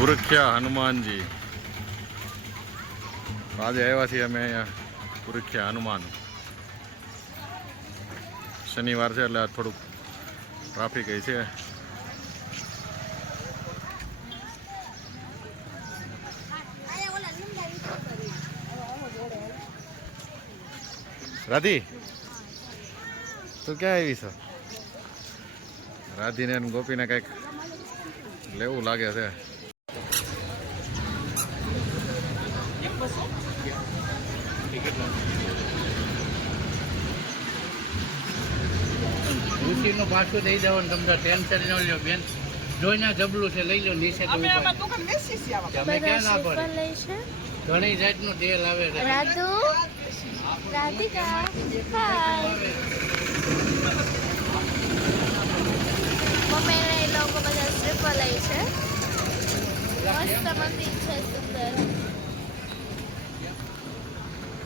પુરખ્યા હનુમાનજી. આજે આવ્યા છીએ અમે અહીંયા પુરખ્યા હનુમાન. શનિવાર છે એટલે થોડુંક ટ્રાફિક છે. રાધી તું ક્યાં આવી છો? રાધીને અને ગોપીને કંઈક લેવું લાગે છે. નું પાછું દઈ દેવાનું, તમને ટેન્શન ન લ્યો બેન. જોઈને જબલું છે, લઈ લો નીચે. તમે ક્યાં ના પડે? ઘણી જાતનું તેલ આવે છે. રાધિકા મમ્મીને એ લોકો બધા સ્લીપર લે છે. મસ્ત મંદિર છે, સુંદર.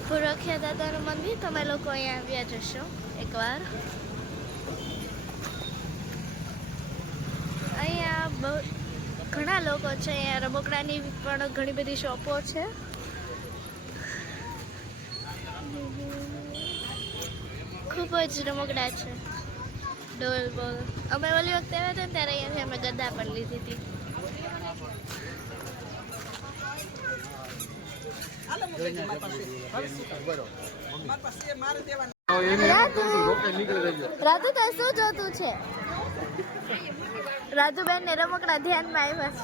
પુરખ્યા દાદાનું મંદિર. તમે લોકો અહીંયા આવ્યા જશો એકવાર. અહીંયા ઘણા લોકો છે. અહીંયા રમકડાની પણ ઘણી બધી શોપો છે. ખૂબ જ રમકડા છે. ડોલ બોલ. અમે ઓલી વખતે આવ્યા હતા ને ત્યારે અહીંયાથી અમે ગદ્દા પણ લીધી હતી. રાધુ તો શું જોતું છે? રાધુબેન ને રમકડા ધ્યાનમાં આવ્યા છે.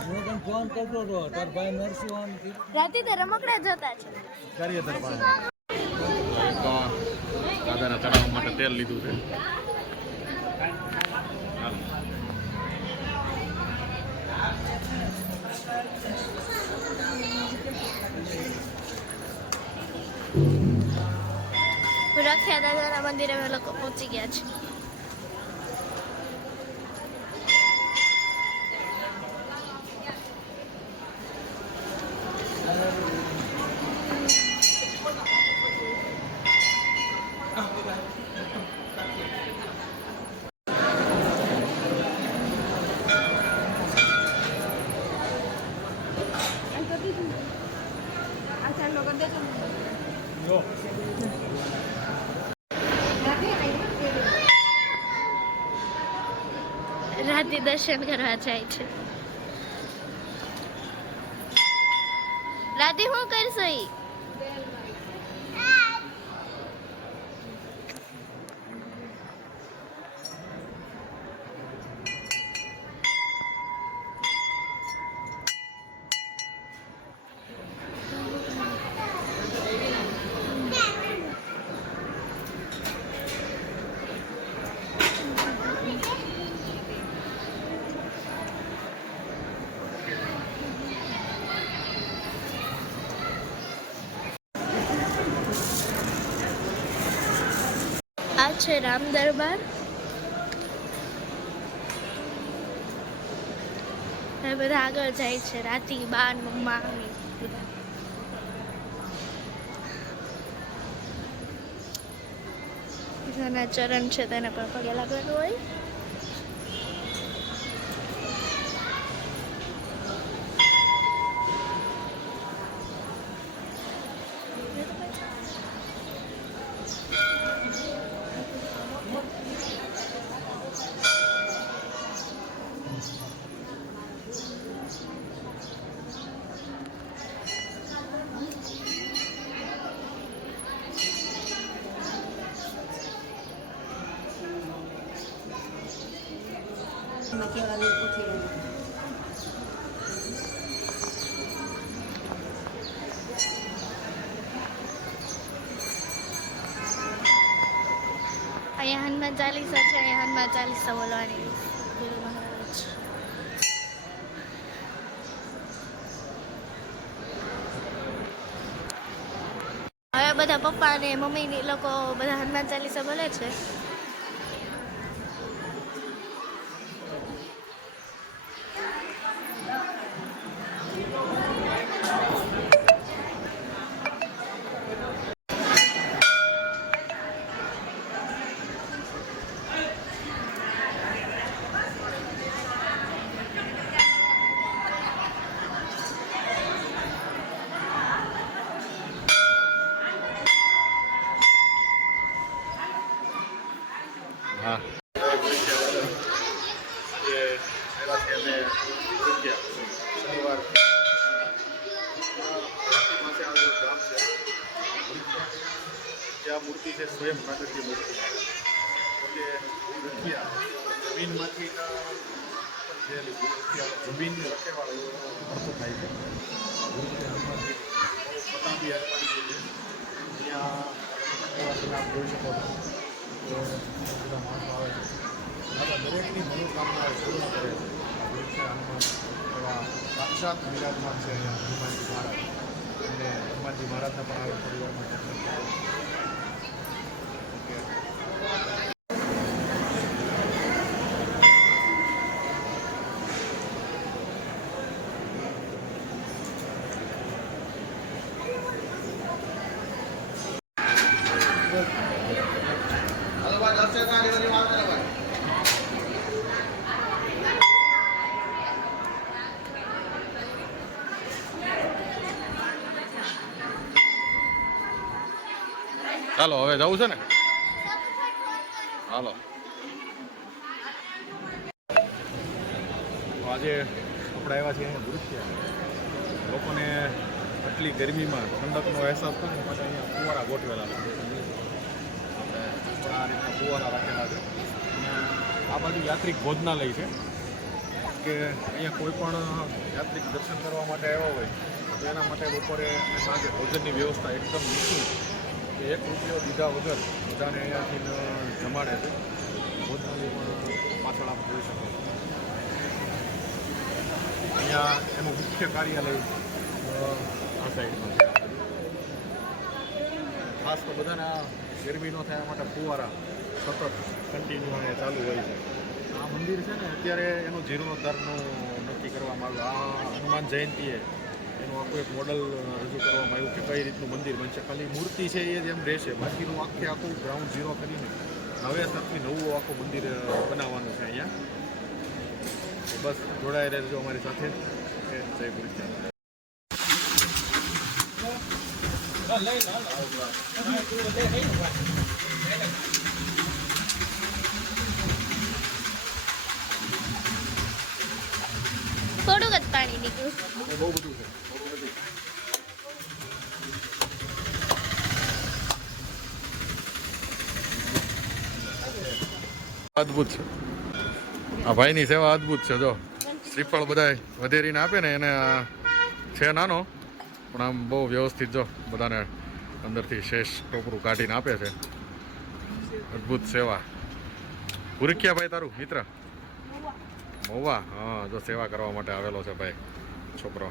રાધી તે રમકડા જોતા છે. દાદાને ચડાવવા માટે તેલ લીધું છે. પુરખ્યા દાદાના મંદિરે અમે લોકો પહોંચી ગયા છે. રાધી દર્શન કરવા જાય છે. રાધી શું કરશો? આ છે રામ દરબાર. એ બધા આગળ જાય છે. રાતી બાન મમ્મા જેના ચરણ છે તેને પણ પગે લાગવાનું હોય. અહીંયા હનુમાન ચાલીસા છે. અહીંયા હનુમાન ચાલીસા બોલવાની ગુરુ મહારાજ. હવે બધા પપ્પા અને મમ્મી લોકો બધા હનુમાન ચાલીસા બોલે છે. સ્વયં કાગળથી બનતું કે ભૂરખિયા જમીનમાંથી જે જમીનને રખેવાળો અર્થ થાય છે. ભૂરખિયા પતાંબી હનુમાનજી છે ત્યાં તમે આપ જોઈ શકો છો તો બધા માણસો આવે છે. આપણા દરેકની મનોકામનાઓ પૂર્ણ કરે છે. ભૂરખિયા હનુમાન એવા સાક્ષાત વિરાજમાન છે અહીંયા હનુમાનજી મહારાજ, અને હનુમાનજી મહારાજના પણ આવે પરિવારમાં દર્શન કરે. ચાલો હવે જવું છે ને, હાલો. આજે આપણે આવ્યા છીએ અહીંયા ભૂરખિયા. લોકોને આટલી ગરમીમાં ઠંડકનો અહેસાસ થાય ને માટે અહીંયા ફુવારા ગોઠવેલા છે. આપણે આ રીતના ફુવારા રાખેલા છે. આ બાજુ યાત્રિક ભોજનાલય છે કે અહીંયા કોઈ પણ યાત્રિક દર્શન કરવા માટે આવ્યા હોય તો એના માટે બપોરે અને સાંજે ભોજનની વ્યવસ્થા એકદમ નિઃશુલ્ક, 1 રૂપિયો દીધા વગર બધાને અહીંયાથી જમાડે છે. ભોજનાલય પણ પાછળ આપ જોઈ શકો છો. અહીંયા એનું મુખ્ય કાર્યાલય આ સાઈડમાં છે. ખાસ તો બધાને આ ગરમી ન થાય માટે ફુવારા સતત કન્ટિન્યુ અહીંયા ચાલુ હોય છે. આ મંદિર છે ને અત્યારે એનું જીર્ણોદ્ધારનું નક્કી કરવામાં આવ્યું. આ હનુમાન જયંતીએ એનું આખું એક મોડલ રજૂ કરવામાં આવ્યું કે કઈ રીતનું મંદિર બનશે. ખાલી મૂર્તિ છે એ જ એમ રહેશે, બાકીનું આખું ગ્રાઉન્ડ ઝીરો કરીને નવેસરથી નવું આખું મંદિર બનાવવાનું છે અહીંયા. બસ જોડાઈ રહેજો અમારી સાથે. જય ભૂરખિયા. થોડુંક જ પાણી નીકળ્યું. બહુ બધું છે. અદ્ભુત છે. આ ભાઈની સેવા અદ્ભુત છે. જો શ્રીફળ બધા વધેરીને આપે ને એને છે નાનો, પણ આમ બહુ વ્યવસ્થિત જો બધાને અંદરથી શેષ ટોપરું કાઢીને આપે છે. અદ્ભુત સેવા. ભૂરખિયા ભાઈ તારું મિત્ર મહુવા? હા, જો સેવા કરવા માટે આવેલો છે ભાઈ. છોકરો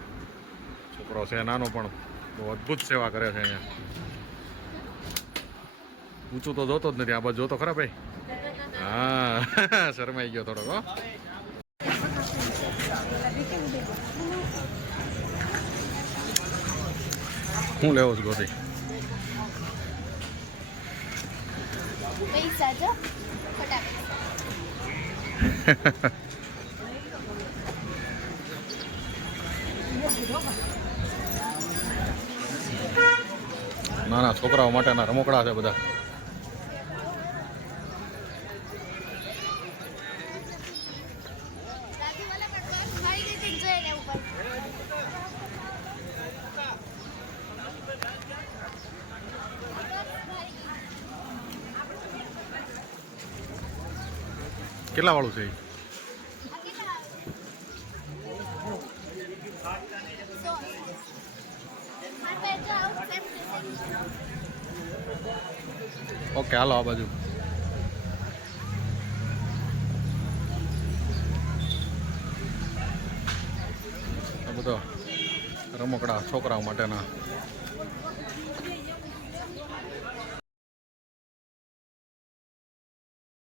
છે નાનો પણ બહુ અદ્ભુત સેવા કરે છે અહીંયા. ઊંચું તો જોતો જ નથી. આ બાજુ જોતો ખરા ભાઈ? હા, શરમાઈ ગયો થોડોક. હો, હું લેવો છું ગોથી? પૈસા જો ખોટા પૈસા. નાના છોકરાઓ માટેના રમકડા છે બધા. કેટલા વાળું છે? ઓકે, હાલો આ બાજુ. આ બધો રમકડા છોકરાઓ માટેના